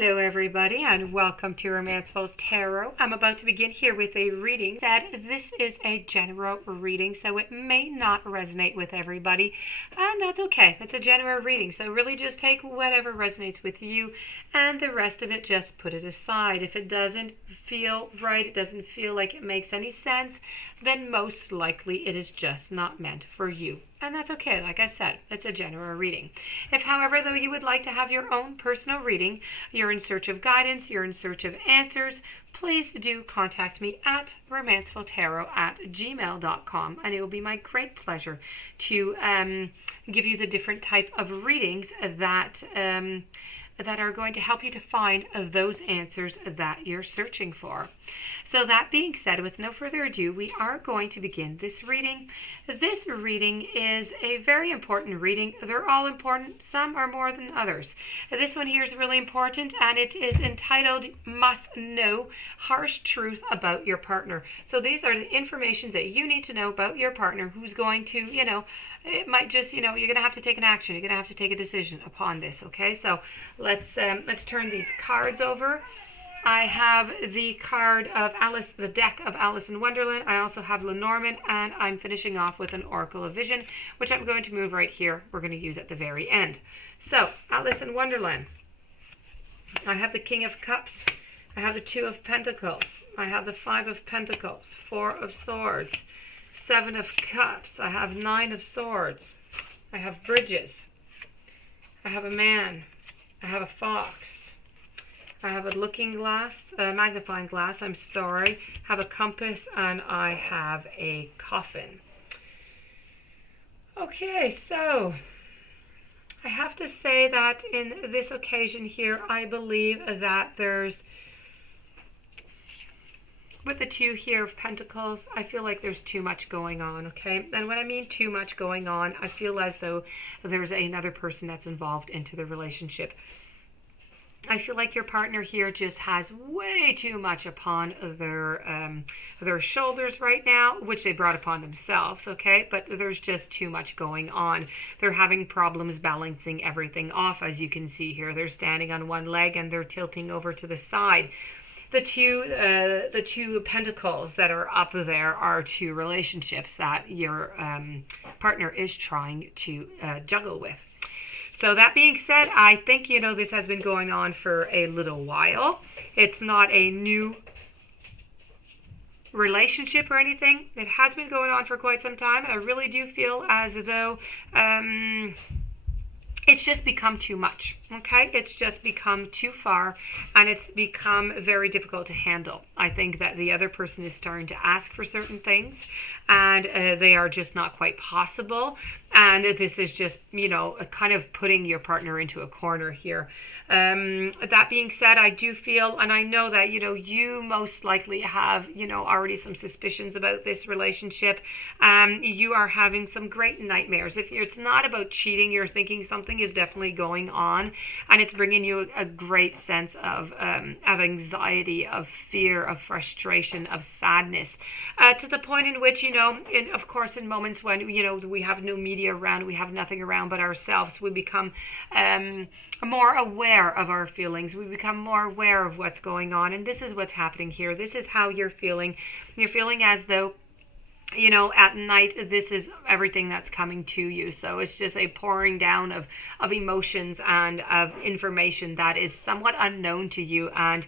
Hello everybody and welcome to Romancefull's Tarot. I'm about to begin here with a reading. This is a general reading, so it may not resonate with everybody, and that's okay. It's a general reading, so really just take whatever resonates with you and the rest of it just put it aside. If it doesn't feel right, it doesn't feel like it makes any sense, then most likely it is just not meant for you. And that's okay. Like I said, it's a general reading. If, however, though, you would like to have your own personal reading, you're in search of guidance, you're in search of answers, please do contact me at romancefulltarot@gmail.com, and it will be my great pleasure to give you the different type of readings that are going to help you to find those answers that you're searching for. So that being said, with no further ado, we are going to begin this reading. This reading is a very important reading. They're all important. Some are more than others. This one here is really important, and it is entitled Must Know Harsh Truth About Your Partner. So these are the informations that you need to know about your partner who's going to, it might just, you're going to have to take an action. You're going to have to take a decision upon this, okay? So let's turn these cards over. I have the card of Alice, the deck of Alice in Wonderland. I also have Lenormand, and I'm finishing off with an Oracle of Vision, which I'm going to move right here. We're going to use at the very end. So, Alice in Wonderland. I have the King of Cups. I have the Two of Pentacles. I have the Five of Pentacles, Four of Swords, Seven of Cups. I have Nine of Swords. I have Bridges. I have a man. I have a fox. I have a looking glass, a magnifying glass, I have a compass, and I have a coffin. Okay, so I have to say that in this occasion here, I believe that there's, with the Two here of Pentacles, I feel like there's too much going on, okay? And when I mean too much going on, I feel as though there's another person that's involved into the relationship. I feel like your partner here just has way too much upon their shoulders right now, which they brought upon themselves, okay? But there's just too much going on. They're having problems balancing everything off, as you can see here. They're standing on one leg and they're tilting over to the side. The two pentacles that are up there are two relationships that your partner is trying to juggle with. So that being said, I think, this has been going on for a little while. It's not a new relationship or anything. It has been going on for quite some time. I really do feel as though it's just become too much, okay? It's just become too far, and it's become very difficult to handle. I think that the other person is starting to ask for certain things, and they are just not quite possible. And this is just, kind of putting your partner into a corner here. That being said, I do feel, and I know that, you most likely have, already some suspicions about this relationship. You are having some great nightmares. If it's not about cheating, you're thinking something is definitely going on, and it's bringing you a great sense of anxiety, of fear, of frustration, of sadness, to the point in which, of course, in moments when, we have no media around, we have nothing around but ourselves, we become more aware of our feelings. We become more aware of what's going on, and this is what's happening here. This is how you're feeling. You're feeling as though, at night, this is everything that's coming to you. So it's just a pouring down of emotions and of information that is somewhat unknown to you, and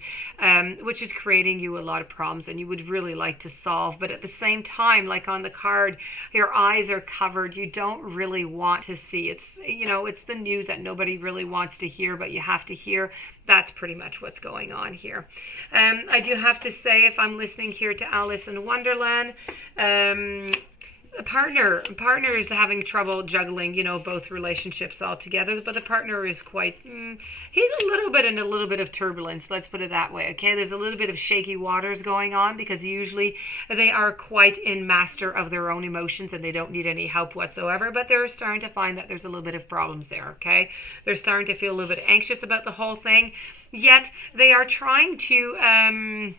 which is creating you a lot of problems, and you would really like to solve. But at the same time, like on the card, your eyes are covered. You don't really want to see. It's the news that nobody really wants to hear, but you have to hear. That's pretty much what's going on here. I do have to say, if I'm listening here to Alice in Wonderland, the partner is having trouble juggling, both relationships all together, but the partner is quite, he's a little bit of turbulence, let's put it that way, okay? There's a little bit of shaky waters going on, because usually they are quite in master of their own emotions and they don't need any help whatsoever, but they're starting to find that there's a little bit of problems there, okay? They're starting to feel a little bit anxious about the whole thing, yet they are trying to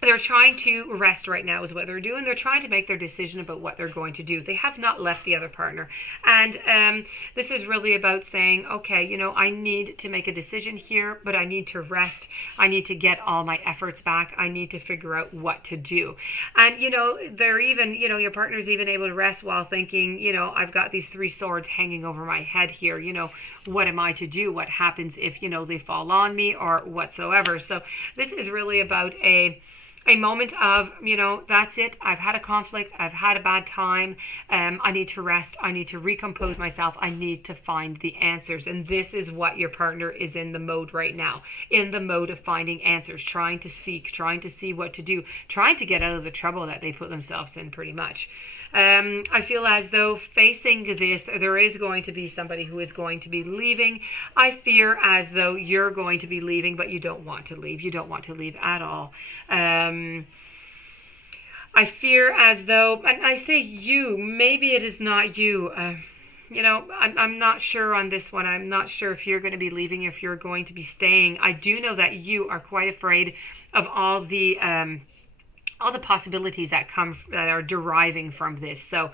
they're trying to rest right now is what they're doing. They're trying to make their decision about what they're going to do. They have not left the other partner. And this is really about saying, okay, you know, I need to make a decision here, but I need to rest. I need to get all my efforts back. I need to figure out what to do. And, you know, they're even, you know, your partner's even able to rest while thinking, you know, I've got these 3 swords hanging over my head here. You know, what am I to do? What happens if, you know, they fall on me or whatsoever? So this is really about a moment of, you know, that's it. I've had a conflict. I've had a bad time. I need to rest. I need to recompose myself. I need to find the answers. And this is what your partner is in the mode right now, in the mode of finding answers, trying to seek, trying to see what to do, trying to get out of the trouble that they put themselves in pretty much. I feel as though facing this, there is going to be somebody who is going to be leaving. I fear as though you're going to be leaving, but you don't want to leave. You don't want to leave at all. I fear as though, and I say you, maybe it is not you. You know, I'm not sure on this one. I'm not sure if you're going to be leaving, if you're going to be staying. I do know that you are quite afraid of all the possibilities that are deriving from this. So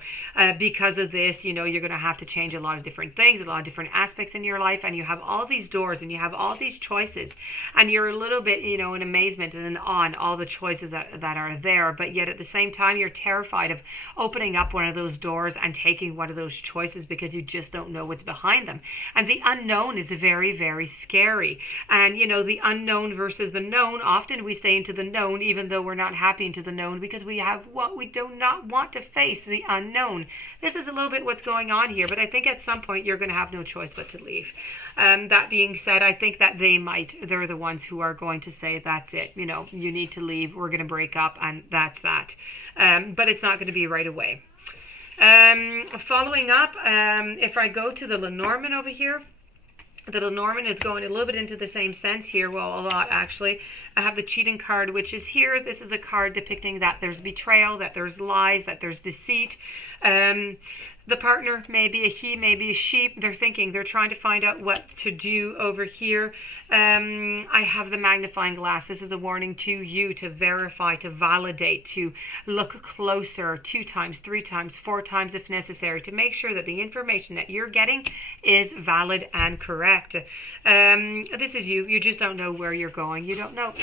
because of this, you know, you're going to have to change a lot of different things, a lot of different aspects in your life, and you have all these doors and you have all these choices, and you're a little bit, you know, in amazement and in awe on all the choices that are there, but yet at the same time you're terrified of opening up one of those doors and taking one of those choices because you just don't know what's behind them. And the unknown is very, very scary. And, you know, the unknown versus the known, often we stay into the known even though we're not happy into the known because we do not want to face the unknown. This is a little bit what's going on here, but I think at some point you're going to have no choice but to leave. That being said, I think that they're the ones who are going to say, that's it, you know, you need to leave, we're going to break up, and that's that. But it's not going to be right away. Following up, if I go to the Lenormand over here, the Lenormand is going a little bit into the same sense here. Well, a lot actually. I have the cheating card, which is here. This is a card depicting that there's betrayal, that there's lies, that there's deceit. The partner may be a he, may be a she. They're trying to find out what to do over here. I have the magnifying glass. This is a warning to you to verify, to validate, to look closer 2 times, 3 times, 4 times if necessary, to make sure that the information that you're getting is valid and correct. This is you. You just don't know where you're going. You don't know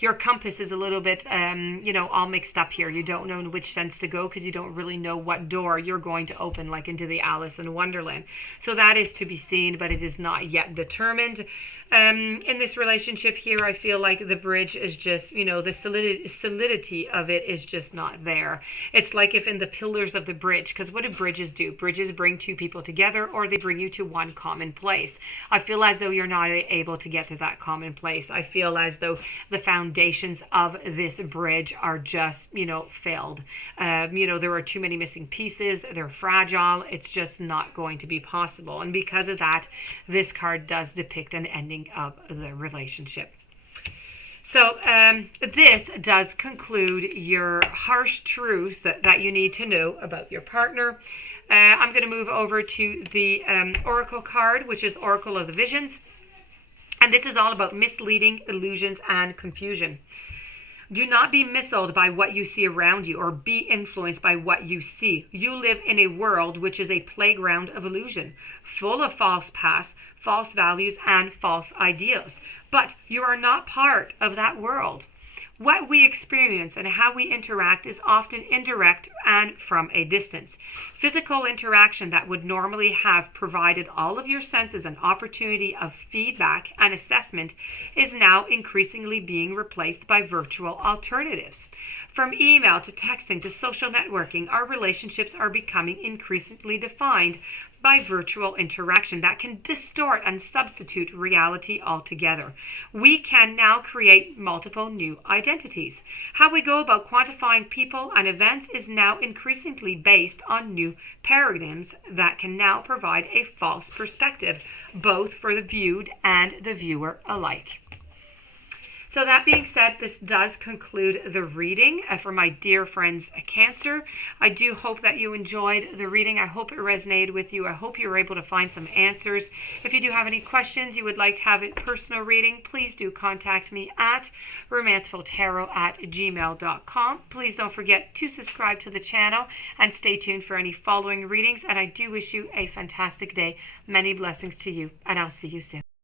your compass is a little bit, you know, all mixed up here. You don't know in which sense to go because you don't really know what door you're going to open, like into the Alice in Wonderland. So that is to be seen, but it is not yet determined. In this relationship here, I feel like the bridge is just, you know, the solidity of it is just not there. It's like if in the pillars of the bridge, because what do bridges do? Bridges bring 2 people together, or they bring you to one common place. I feel as though you're not able to get to that common place. I feel as though the foundations of this bridge are just, you know, failed. You know, there are too many missing pieces. They're fragile. It's just not going to be possible. And because of that, this card does depict an ending of the relationship. So this does conclude your harsh truth that you need to know about your partner. I'm going to move over to the Oracle card, which is Oracle of the Visions. And this is all about misleading, illusions, and confusion. Do not be misled by what you see around you or be influenced by what you see. You live in a world which is a playground of illusion, full of false paths, false values, and false ideals. But you are not part of that world. What we experience and how we interact is often indirect and from a distance. Physical interaction that would normally have provided all of your senses an opportunity of feedback and assessment is now increasingly being replaced by virtual alternatives. From email to texting to social networking, our relationships are becoming increasingly defined by virtual interaction that can distort and substitute reality altogether. We can now create multiple new identities. How we go about quantifying people and events is now increasingly based on new paradigms that can now provide a false perspective, both for the viewed and the viewer alike. So that being said, this does conclude the reading for my dear friends Cancer. I do hope that you enjoyed the reading. I hope it resonated with you. I hope you were able to find some answers. If you do have any questions, you would like to have a personal reading, please do contact me at romancefulltarot@gmail.com. Please don't forget to subscribe to the channel and stay tuned for any following readings. And I do wish you a fantastic day. Many blessings to you, and I'll see you soon.